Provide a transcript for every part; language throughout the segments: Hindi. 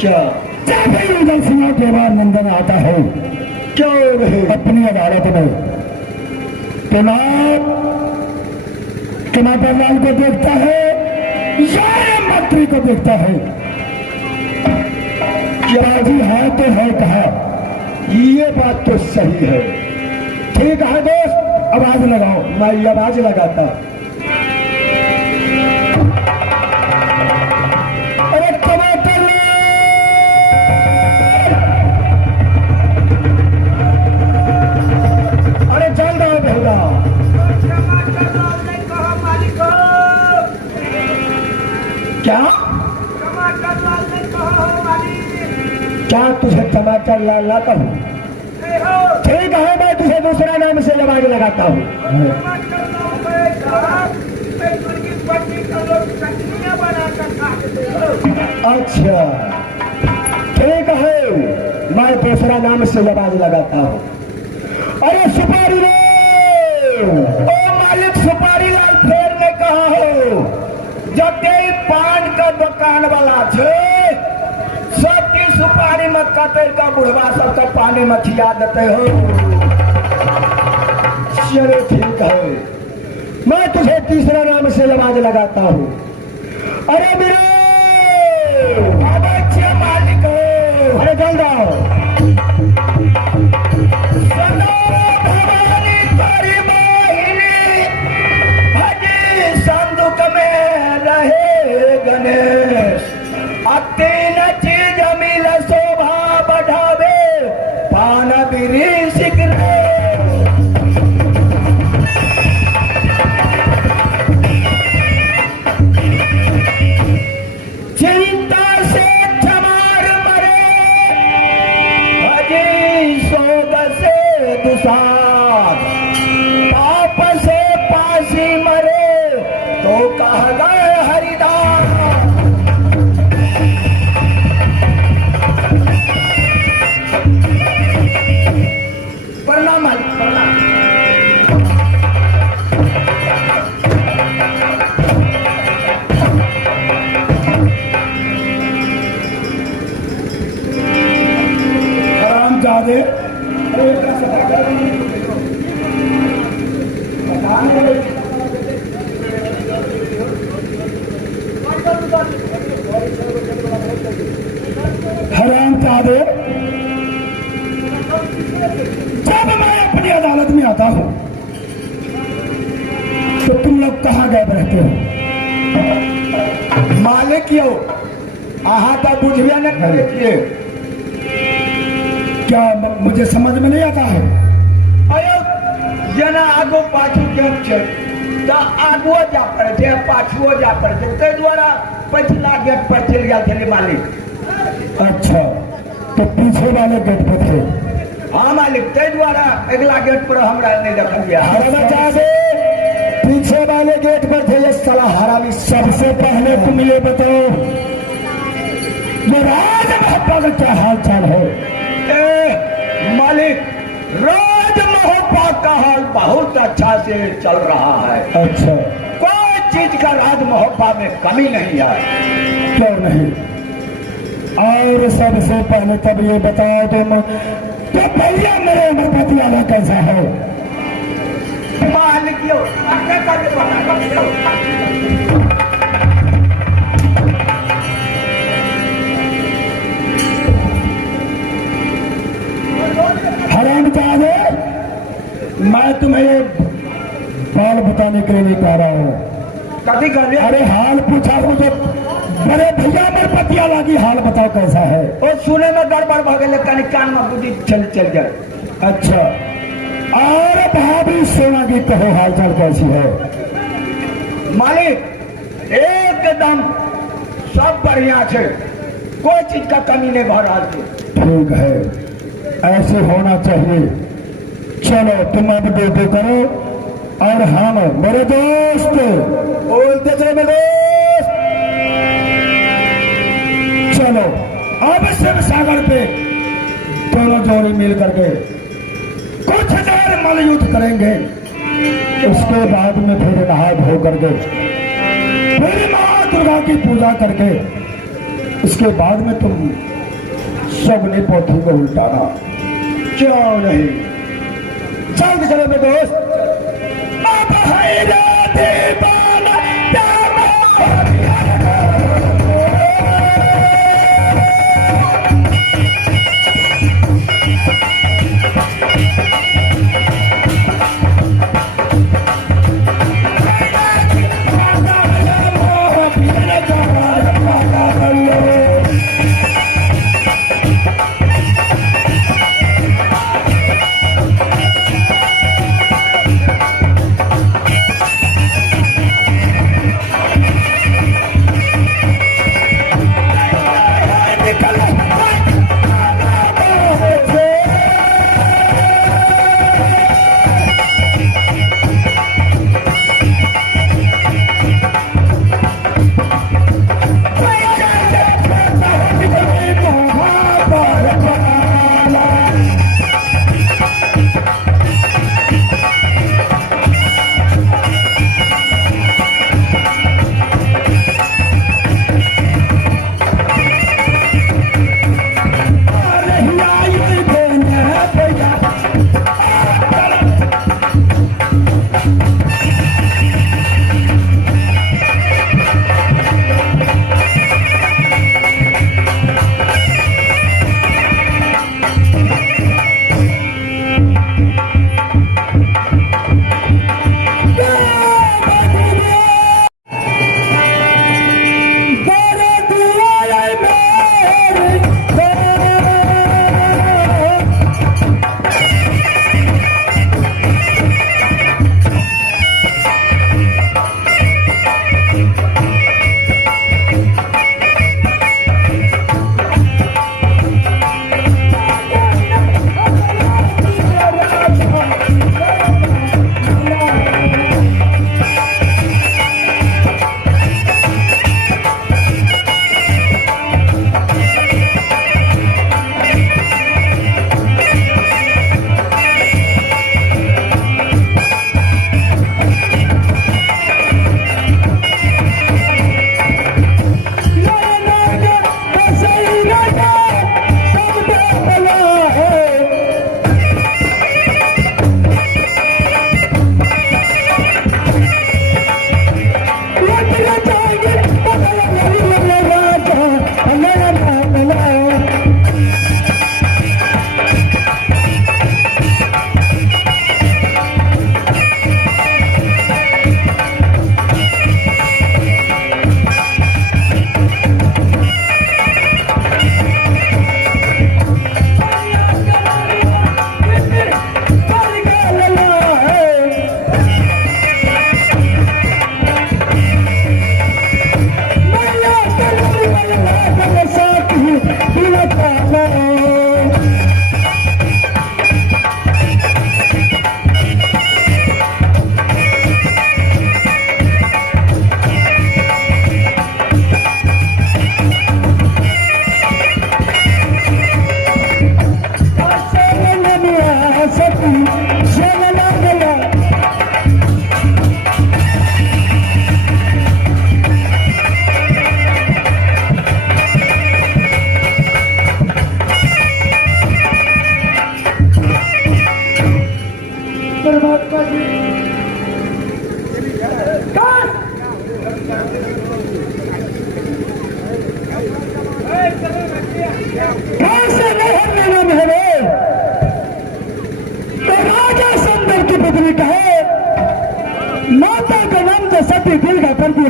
क्या? जब भी उधर सिंह देवा नंदन आता है क्या रहे अपनी अदालत में, टमाटरलाल को देखता है या मंत्री को देखता है। क्या जी है तो है कहा, ये बात तो सही है। ठीक है दोस्त, आवाज लगाओ। मैं आवाज लगाता। अरे टमाटर, अरे चल रहा बेटा। क्या क्या तुझे टमाटर लाल ना कहूं? ठीक है, मैं तुझे दूसरा नाम से आवाज लगाता हूँ। अच्छा ठीक है, मैं दूसरा नाम से आवाज लगाता हूँ। अरे सुपारी रे, ओ मालिक सुपारी लाल फेर ने कहा हो, जब पान का दुकान वाला थे सबकी सुपारी में कतर का बुढ़वा सबका पानी में खिया देते हो। चलो ठीक है, मैं तुझे तीसरा नाम से आवाज लगाता हूँ। अरे मेरे अच्छे मालिक हो, अरे जल्द आओ। भवानी तारी मोहिनी हजी संदूक में रहे गणेश, तीन चीज मिल शोभा बढ़ावे, पान बिरी सिगरे। चिंता से चमार मरे, भजी सोग से दुसार, पाप से पासी मरे तो कह गए हरिदास। प्रणाम मालिक, प्रणाम। हरामजादे, हरामजादे, जब मैं अपनी अदालत में आता हूं तो तुम लोग कहाँ गए रहते हो? मालिक यो आहा तो बुझिया न करे, क्या मुझे समझ में नहीं आता है? अयो जना आगो पाछू केम छे तो आगो जा पड़े थे, पाछुओ जा पड़े थे, ते द्वारा पछिला गेट पर चल गया थे मालिक। अच्छा, तो पीछे वाले गेट पे थे? हाँ मालिक, ते द्वारा अगला गेट पर हमरा नहीं देखल गया। हरामजादे, पीछे वाले गेट पर थे ये साला हरामी। सबसे पहले तुम ये बताओ, ये राज महब्बा का क्या हाल चाल है? मालिक, राज महब्बा का हाल बहुत अच्छा से चल रहा है। अच्छा, कोई चीज का राज महब्बा में कमी नहीं है। क्यों नहीं? और सबसे पहले तब ये बताओ तुम कि भैया मेरे अमरपति वाला कैसा है? मालिक यो आगे करके बता दो। हरामजादे, मैं तुम्हें ये बाल बताने के लिए नहीं कह रहा हूँ। कभी कर लिया? अरे हाल पूछा हूँ, जो बड़े भैया अमरपति वाला की हाल बताओ कैसा है? और सुने में गड़बड़ भागे कहीं कान में बुद्धि चल जाए। अच्छा, और भाभी सोना की कहो हालचाल कैसी है? मालिक एकदम सब बढ़िया है, कोई चीज का कमी नहीं भर रहा है। ठीक है, ऐसे होना चाहिए। चलो तुम अब ड्यूटी करो और हम मेरे दोस्त बोलते चलो मेरे दोस्त, चलो अब शिव सागर पे दोनों जोड़ी मिल करके कुछ देर मल युद्ध करेंगे। उसके बाद में फिर नहा धो करके फिर मां दुर्गा की पूजा करके इसके बाद में तुम सबने पोथी को उल्टाना। क्यों नहीं, जल्द चलो मेरे दोस्त। अब है राधे बाला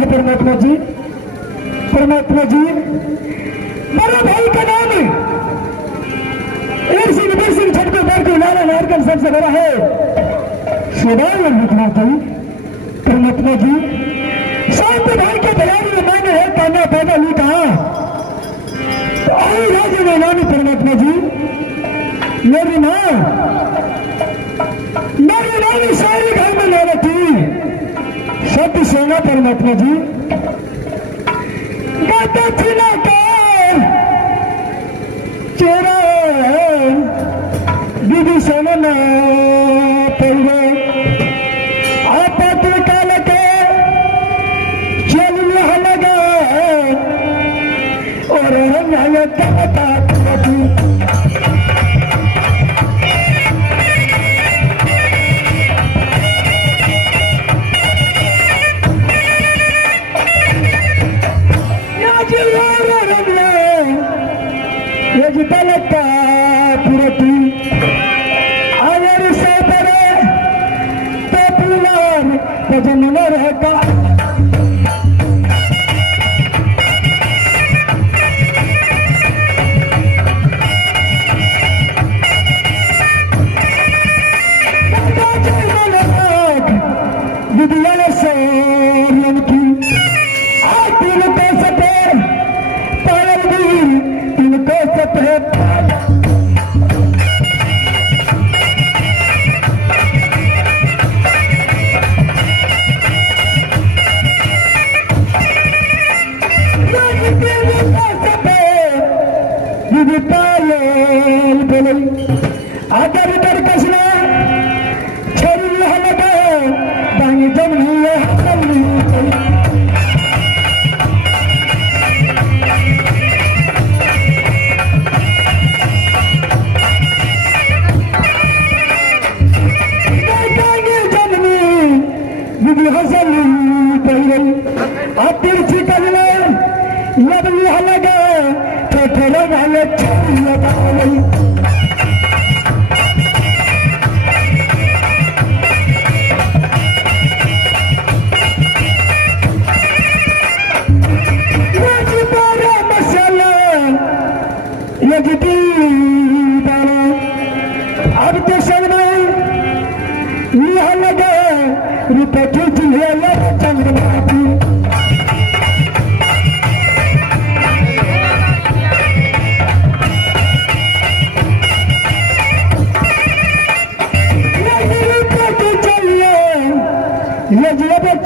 परमात्मा जी, परमात्मा जी, बड़े भाई का नाम एक सिंह बी सिंह छटके बैठ के नारा नारकन सबसे बड़ा है शिवाय परमात्मा जी। परमात्मा जी, शांति भाई के बयान में मैंने है कान्या पैदा नहीं कहा तो आई राज्य में नानी परमात्मा जी। मेरी माँ मेरी नानी शायरी घर में न रखी शब्द सेना परमात्मा जी। दक्षिणा का चेहरा दीदी सोना न पड़े आपत्ति काल के चल लगा और ये कहता तू ये जिता लगता पुरती अगर से परे तो पुलार तो जन्म रहता विद्यालय से लड़की आज तीन को सपे पायल दी तीन को सपे अगर इधर कसना छोरी लगा दांगी जमनी हमली दांगी जमनी विधि हसली पहले आतिर छिकले लबली लगा ठेठे वाले छोरी लगा अब देशन में यह लगे रुपये खींच लिया चंद्रमा की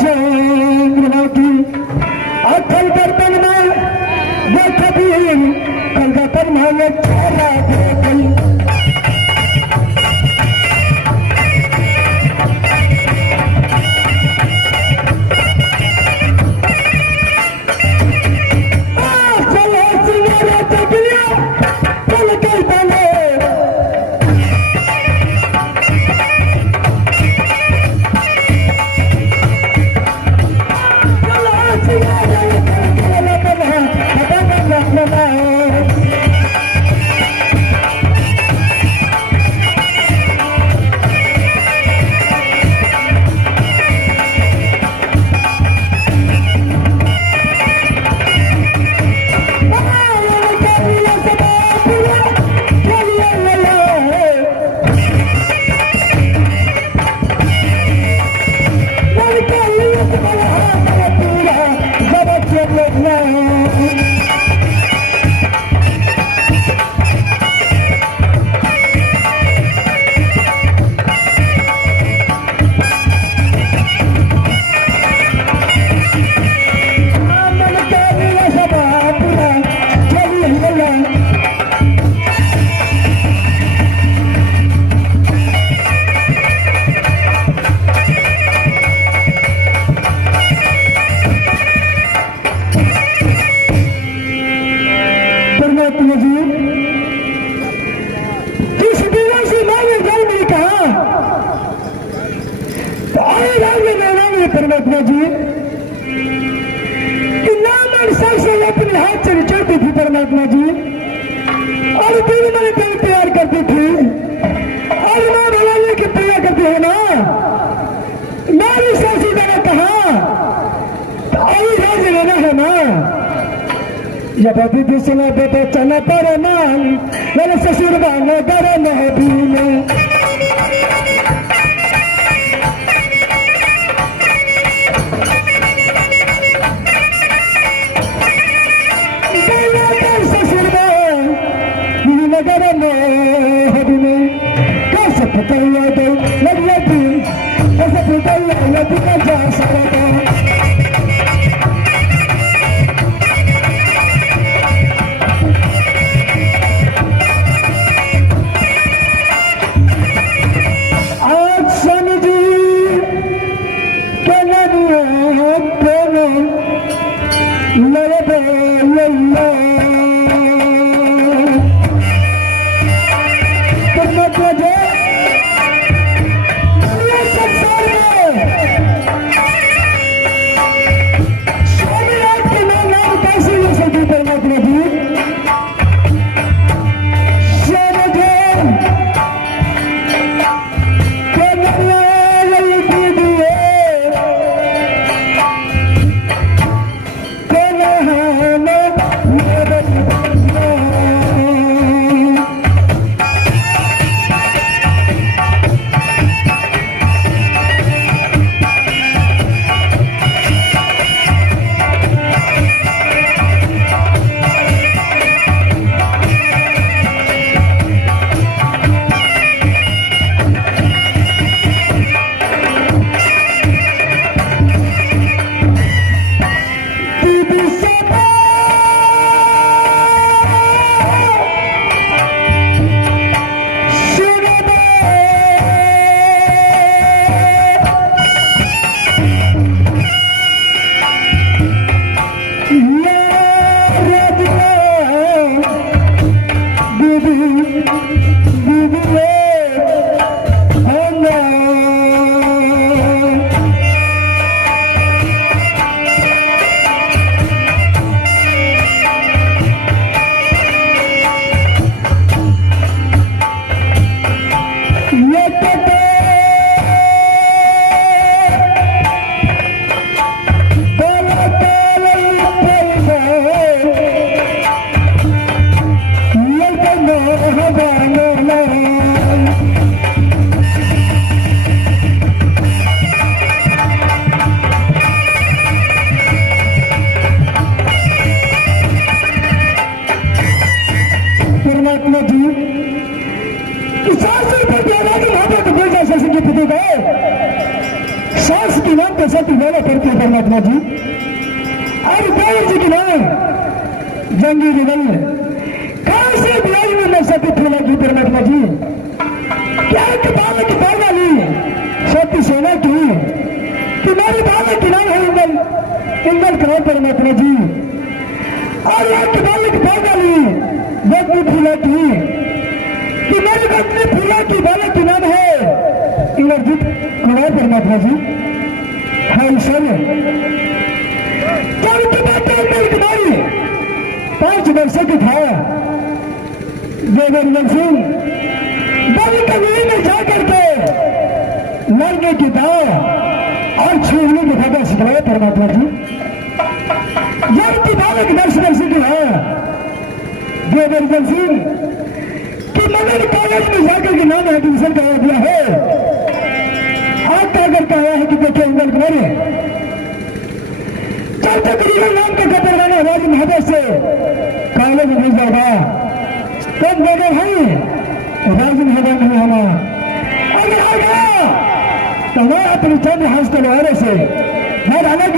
चंद्रमा की अखल बर्तन में वो कबीर कलकत्ता में ये चेहरा देखी परमात्मा जी कि नाम और सबसे अपने हाथ से चढ़ती थी परमात्मा जी और दिल में दिल प्यार करती थी और मां भलाने की प्रिया करती है ना मेरी सासी मैंने कहा तो आई राज लेना है ना जब अभी भी सुना बेटा चना पर मान मेरे ससुर बाने करे नहबी में नगर में हदी में कैसे पकड़िया दे लगिया थी कैसे पकड़िया लगी का जा सकता आज स्वामी जी के नदिया लगे के साथ वाला करते हैं परमात्मा जी। और देव जी की नाम जंगी जीवन कहां से ब्याज में न सके फूला की परमात्मा जी। क्या किताब किताब वाली सत्य सेना की तुम्हारी बात की नाम है इंगल करो परमात्मा जी। और यह किताब किताब वाली जगनी फूला की कि मेरी जगनी फूला की बाला की नाम है इंद्रजीत कुमार परमात्मा जी। हाँ सर क्या कुमारी 5 वर्षों की था देवेंद्र सिंह बड़ी कबीर में जाकर के लड़ने की था और छूने की भागा सिखलाया परमात्मा जी। जब की बालक 10 वर्ष की है देवेंद्र सिंह कि मगर कॉलेज में जाकर के नाम एडमिशन करा दिया है। आज कागज का आया है कि देखिए इंगल कुमारी चल तकरीबन नाम का कतर वाला राज महादेव से कॉलेज में भेज जाएगा। तब बोले भाई राज महादेव नहीं होना अगर आ गया तो मैं अपनी चंद हॉस्टल वाले से मैं अलग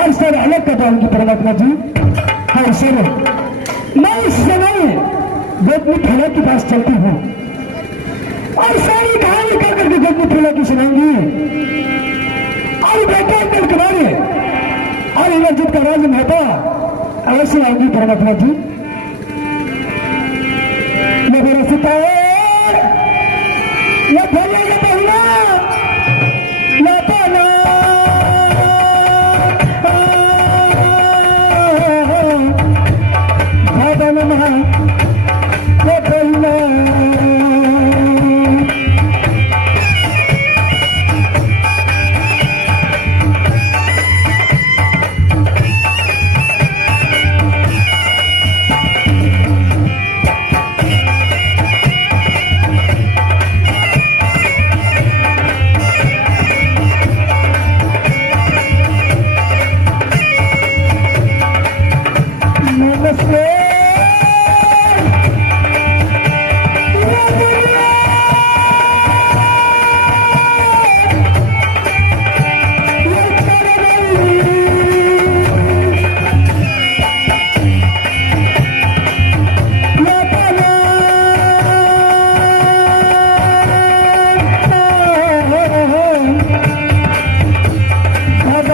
और सर अलग कर पाऊंगी परमात्मा जी। हाँ सर मैं इस समय गोपनी फूला के पास चलती हूँ और सारी कहानी कर करके गोपनी फूला की सुनाऊंगी। और बेटा इंद्र कुमारी और इंद्रजीत का राज महता अवश्य आऊंगी परमात्मा जी। मेरा सितारे ये फूला का पहला ये पाना भागन महा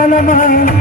Namaha